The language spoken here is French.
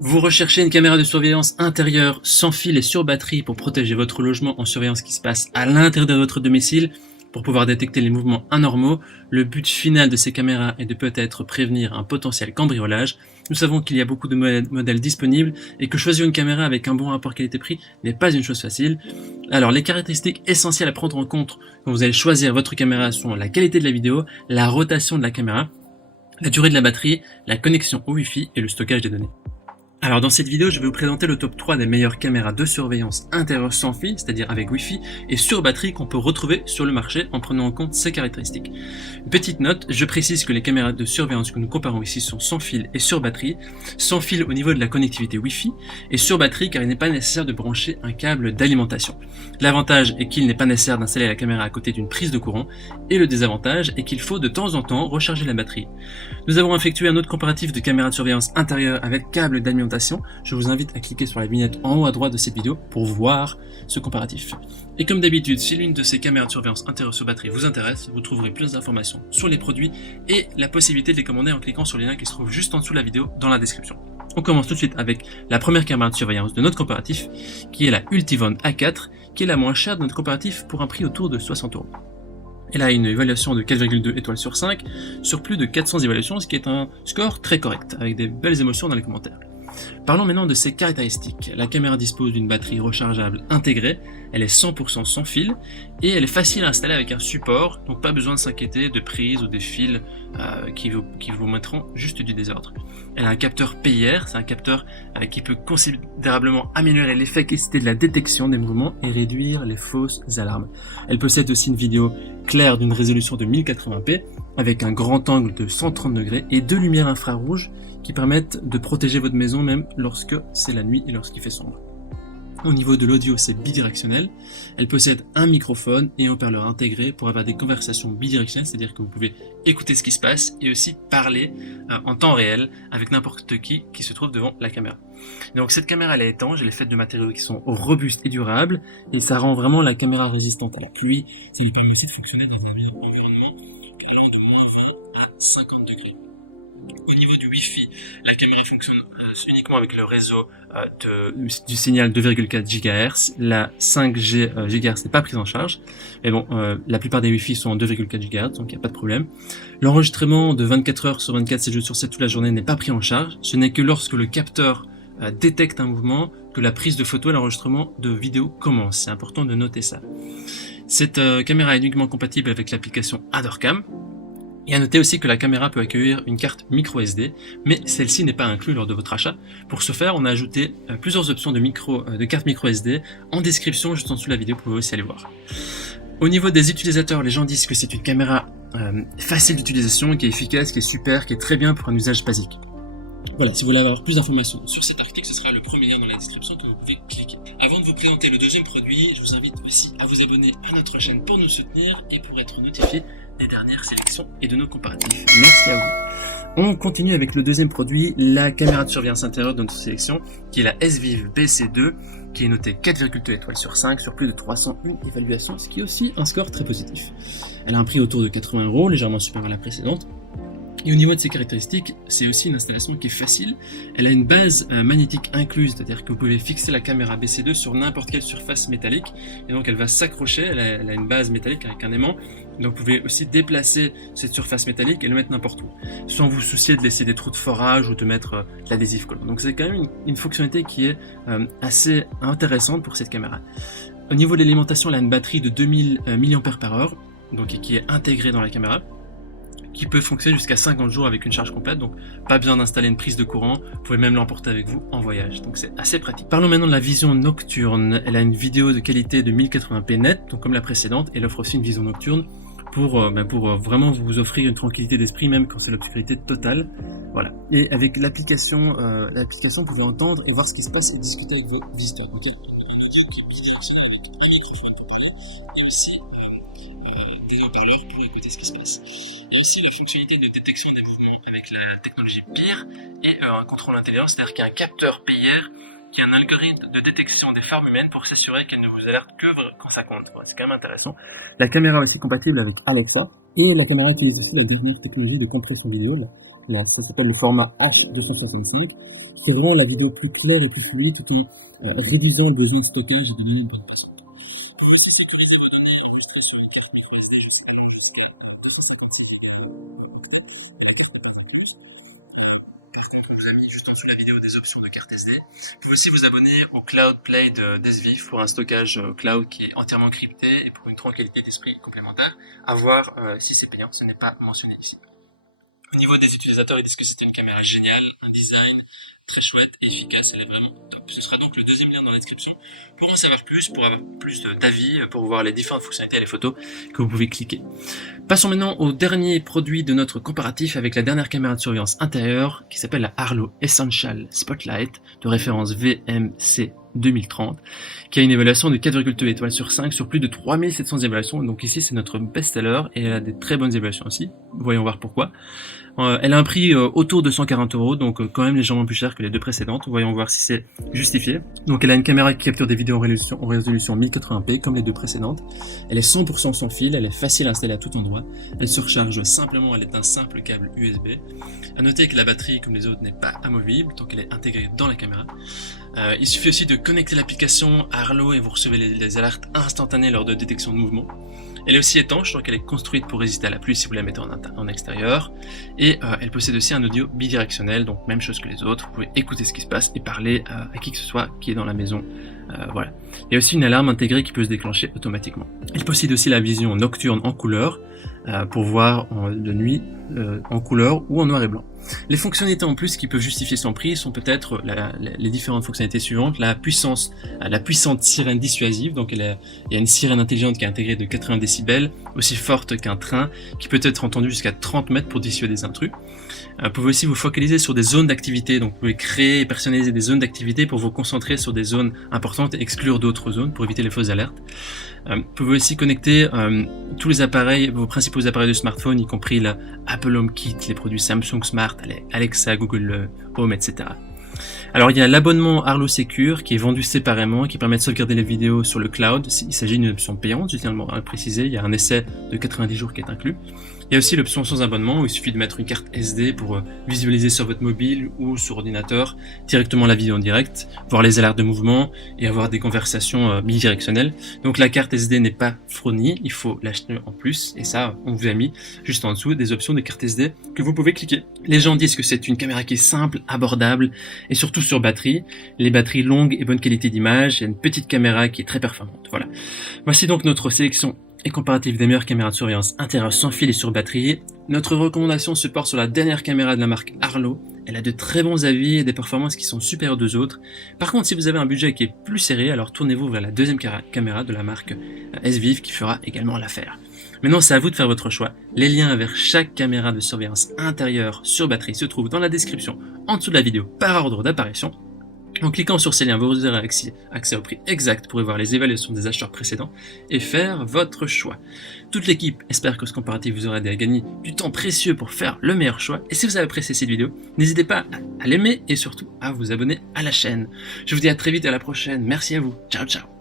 Vous recherchez une caméra de surveillance intérieure sans fil et sur batterie pour protéger votre logement en surveillant ce qui se passe à l'intérieur de votre domicile, pour pouvoir détecter les mouvements anormaux. Le but final de ces caméras est de peut-être prévenir un potentiel cambriolage. Nous savons qu'il y a beaucoup de modèles disponibles et que choisir une caméra avec un bon rapport qualité-prix n'est pas une chose facile. Alors les caractéristiques essentielles à prendre en compte quand vous allez choisir votre caméra sont la qualité de la vidéo, la rotation de la caméra, la durée de la batterie, la connexion au Wi-Fi et le stockage des données. Alors dans cette vidéo, je vais vous présenter le top 3 des meilleures caméras de surveillance intérieure sans fil, c'est-à-dire avec Wi-Fi et sur batterie qu'on peut retrouver sur le marché en prenant en compte ces caractéristiques. Une petite note, je précise que les caméras de surveillance que nous comparons ici sont sans fil et sur batterie, sans fil au niveau de la connectivité Wi-Fi et sur batterie car il n'est pas nécessaire de brancher un câble d'alimentation. L'avantage est qu'il n'est pas nécessaire d'installer la caméra à côté d'une prise de courant et le désavantage est qu'il faut de temps en temps recharger la batterie. Nous avons effectué un autre comparatif de caméras de surveillance intérieure avec câble d'alimentation. Je vous invite à cliquer sur la vignette en haut à droite de cette vidéo pour voir ce comparatif. Et comme d'habitude, si l'une de ces caméras de surveillance intérieure sur batterie vous intéresse, vous trouverez plus d'informations sur les produits et la possibilité de les commander en cliquant sur les liens qui se trouvent juste en dessous de la vidéo dans la description. On commence tout de suite avec la première caméra de surveillance de notre comparatif, qui est la Ultivon A4, qui est la moins chère de notre comparatif pour un prix autour de 60 €. Elle a une évaluation de 4,2 étoiles sur 5, sur plus de 400 évaluations, ce qui est un score très correct, avec des belles émotions dans les commentaires. Parlons maintenant de ses caractéristiques. La caméra dispose d'une batterie rechargeable intégrée, elle est 100% sans fil et elle est facile à installer avec un support, donc pas besoin de s'inquiéter de prises ou des fils qui vous mettront juste du désordre. Elle a un capteur PIR, c'est un capteur qui peut considérablement améliorer l'efficacité de la détection des mouvements et réduire les fausses alarmes. Elle possède aussi une vidéo claire d'une résolution de 1080p avec un grand angle de 130 degrés et deux lumières infrarouges qui permettent de protéger votre maison même lorsque c'est la nuit et lorsqu'il fait sombre. Au niveau de l'audio, c'est bidirectionnel. Elle possède un microphone et un haut-parleur intégré pour avoir des conversations bidirectionnelles, c'est-à-dire que vous pouvez écouter ce qui se passe et aussi parler en temps réel avec n'importe qui se trouve devant la caméra. Donc cette caméra elle est étanche, elle est faite de matériaux qui sont robustes et durables et ça rend vraiment la caméra résistante à la pluie. Ça lui permet aussi de fonctionner dans un environnement allant de -20 à 50 degrés. Au niveau du Wi-Fi, la caméra fonctionne uniquement avec le réseau du signal 2,4 GHz. La 5G GHz n'est pas prise en charge. Mais bon, la plupart des Wi-Fi sont en 2,4 GHz, donc il n'y a pas de problème. L'enregistrement de 24 heures sur 24, 7 jours sur 7 toute la journée n'est pas pris en charge. Ce n'est que lorsque le capteur détecte un mouvement que la prise de photo et l'enregistrement de vidéo commence. C'est important de noter ça. Cette caméra est uniquement compatible avec l'application AdorCam. Et à noter aussi que la caméra peut accueillir une carte micro SD, mais celle-ci n'est pas inclue lors de votre achat. Pour ce faire, on a ajouté plusieurs options de carte micro SD en description juste en dessous de la vidéo, vous pouvez aussi aller voir. Au niveau des utilisateurs, les gens disent que c'est une caméra facile d'utilisation, qui est efficace, qui est super, qui est très bien pour un usage basique. Voilà, si vous voulez avoir plus d'informations sur cet article, ce sera le premier lien dans la description que vous pouvez cliquer. Avant de vous présenter le deuxième produit, je vous invite aussi à vous abonner à notre chaîne pour nous soutenir et pour être notifié des dernières sélections et de nos comparatifs. Merci à vous. On continue avec le deuxième produit, la caméra de surveillance intérieure de notre sélection, qui est la S-Vive BC2, qui est notée 4,2 étoiles sur 5 sur plus de 301 évaluations, ce qui est aussi un score très positif. Elle a un prix autour de 80 €, légèrement supérieur à la précédente. Et au niveau de ses caractéristiques, c'est aussi une installation qui est facile. Elle a une base magnétique incluse, c'est-à-dire que vous pouvez fixer la caméra BC2 sur n'importe quelle surface métallique, et donc elle va s'accrocher, elle a une base métallique avec un aimant, donc vous pouvez aussi déplacer cette surface métallique et le mettre n'importe où, sans vous soucier de laisser des trous de forage ou de mettre de l'adhésif collant. Donc c'est quand même une fonctionnalité qui est assez intéressante pour cette caméra. Au niveau de l'alimentation, elle a une batterie de 2000 mAh, donc qui est intégrée dans la caméra, qui peut fonctionner jusqu'à 50 jours avec une charge complète, donc pas besoin d'installer une prise de courant, vous pouvez même l'emporter avec vous en voyage, donc c'est assez pratique. Parlons maintenant de la vision nocturne. Elle a une vidéo de qualité de 1080p net, donc comme la précédente, et elle offre aussi une vision nocturne pour vraiment vous offrir une tranquillité d'esprit même quand c'est l'obscurité totale. Voilà. Et avec l'application, vous pouvez entendre et voir ce qui se passe et discuter avec vos visiteurs. Okay. Et aussi des haut-parleurs pour écouter ce qui se passe. Il y a aussi la fonctionnalité de détection des mouvements avec la technologie PIR et un contrôle intelligent, c'est-à-dire qu'il y a un capteur PIR qui est un algorithme de détection des formes humaines pour s'assurer qu'elle ne vous alerte que quand ça compte. Ouais, c'est quand même intéressant. La caméra est aussi compatible avec Alexa et la caméra utilise aussi la technologie de compression vidéo. Ça s'appelle le format H265 C'est vraiment la vidéo plus claire et plus fluide tout en réduisant le besoin de stockage et de nombre de personnes. Pour aussi sécuriser vos données et enregistration en qualité Full HD, je vous mélange jusqu'à 256 Par contre, vous avez mis juste en dessous de la vidéo des options de carte SD. Vous pouvez aussi vous abonner au Cloud Play d'SVIF pour un stockage cloud qui est entièrement crypté et pour une tranquillité d'esprit complémentaire. À voir si c'est payant, ce n'est pas mentionné ici. Au niveau des utilisateurs, ils disent que c'est une caméra géniale, un design très chouette et efficace, elle est vraiment top. Ce sera donc le deuxième lien dans la description pour en savoir plus, pour avoir plus d'avis, pour voir les différentes fonctionnalités et les photos que vous pouvez cliquer. Passons maintenant au dernier produit de notre comparatif avec la dernière caméra de surveillance intérieure qui s'appelle la Arlo Essential Spotlight de référence VMC 2030 qui a une évaluation de 4,2 étoiles sur 5 sur plus de 3700 évaluations. Donc ici c'est notre best-seller et elle a des très bonnes évaluations aussi. Voyons voir pourquoi. Elle a un prix autour de 140 €, donc quand même légèrement plus cher que les deux précédentes. Voyons voir si c'est justifié. Donc elle a une caméra qui capture des vidéos en résolution 1080p comme les deux précédentes. Elle est 100% sans fil, elle est facile à installer à tout endroit. Elle se recharge simplement à l'aide d'un simple câble USB. À noter que la batterie, comme les autres, n'est pas amovible tant qu'elle est intégrée dans la caméra. Il suffit aussi de connecter l'application Arlo et vous recevez les alertes instantanées lors de détection de mouvement. Elle est aussi étanche, donc elle est construite pour résister à la pluie si vous la mettez en extérieur. Et elle possède aussi un audio bidirectionnel, donc même chose que les autres. Vous pouvez écouter ce qui se passe et parler à qui que ce soit qui est dans la maison. Voilà. Il y a aussi une alarme intégrée qui peut se déclencher automatiquement. Elle possède aussi la vision nocturne en couleur pour voir de nuit en couleur ou en noir et blanc. Les fonctionnalités en plus qui peuvent justifier son prix sont peut-être les différentes fonctionnalités suivantes. La puissante sirène dissuasive, donc il y a une sirène intelligente qui est intégrée de 80 décibels, aussi forte qu'un train, qui peut être entendue jusqu'à 30 mètres pour dissuader des intrus. Vous pouvez aussi vous focaliser sur des zones d'activité, donc vous pouvez créer et personnaliser des zones d'activité pour vous concentrer sur des zones importantes et exclure d'autres zones pour éviter les fausses alertes. Vous pouvez aussi connecter tous les appareils, vos principaux appareils de smartphone, y compris la Apple HomeKit, les produits Samsung Smart, Alexa, Google Home, etc. Alors il y a l'abonnement Arlo Secure qui est vendu séparément, qui permet de sauvegarder les vidéos sur le cloud. Il s'agit d'une option payante, je tiens à le préciser, il y a un essai de 90 jours qui est inclus. Il y a aussi l'option sans abonnement où il suffit de mettre une carte SD pour visualiser sur votre mobile ou sur ordinateur directement la vidéo en direct, voir les alertes de mouvement et avoir des conversations bidirectionnelles. Donc la carte SD n'est pas fournie, il faut l'acheter en plus et ça on vous a mis juste en dessous des options de carte SD que vous pouvez cliquer. Les gens disent que c'est une caméra qui est simple, abordable et surtout sur batterie. Les batteries longues et bonne qualité d'image, il y a une petite caméra qui est très performante. Voilà. Voici donc notre sélection et comparatif des meilleures caméras de surveillance intérieure sans fil et sur batterie. Notre recommandation se porte sur la dernière caméra de la marque Arlo. Elle a de très bons avis et des performances qui sont supérieures aux autres. Par contre, si vous avez un budget qui est plus serré, alors tournez-vous vers la deuxième caméra de la marque SVIF qui fera également l'affaire. Maintenant, c'est à vous de faire votre choix. Les liens vers chaque caméra de surveillance intérieure sur batterie se trouvent dans la description en dessous de la vidéo par ordre d'apparition. En cliquant sur ces liens, vous aurez accès au prix exact pour y voir les évaluations des acheteurs précédents et faire votre choix. Toute l'équipe espère que ce comparatif vous aura aidé à gagner du temps précieux pour faire le meilleur choix. Et si vous avez apprécié cette vidéo, n'hésitez pas à l'aimer et surtout à vous abonner à la chaîne. Je vous dis à très vite et à la prochaine. Merci à vous. Ciao, ciao.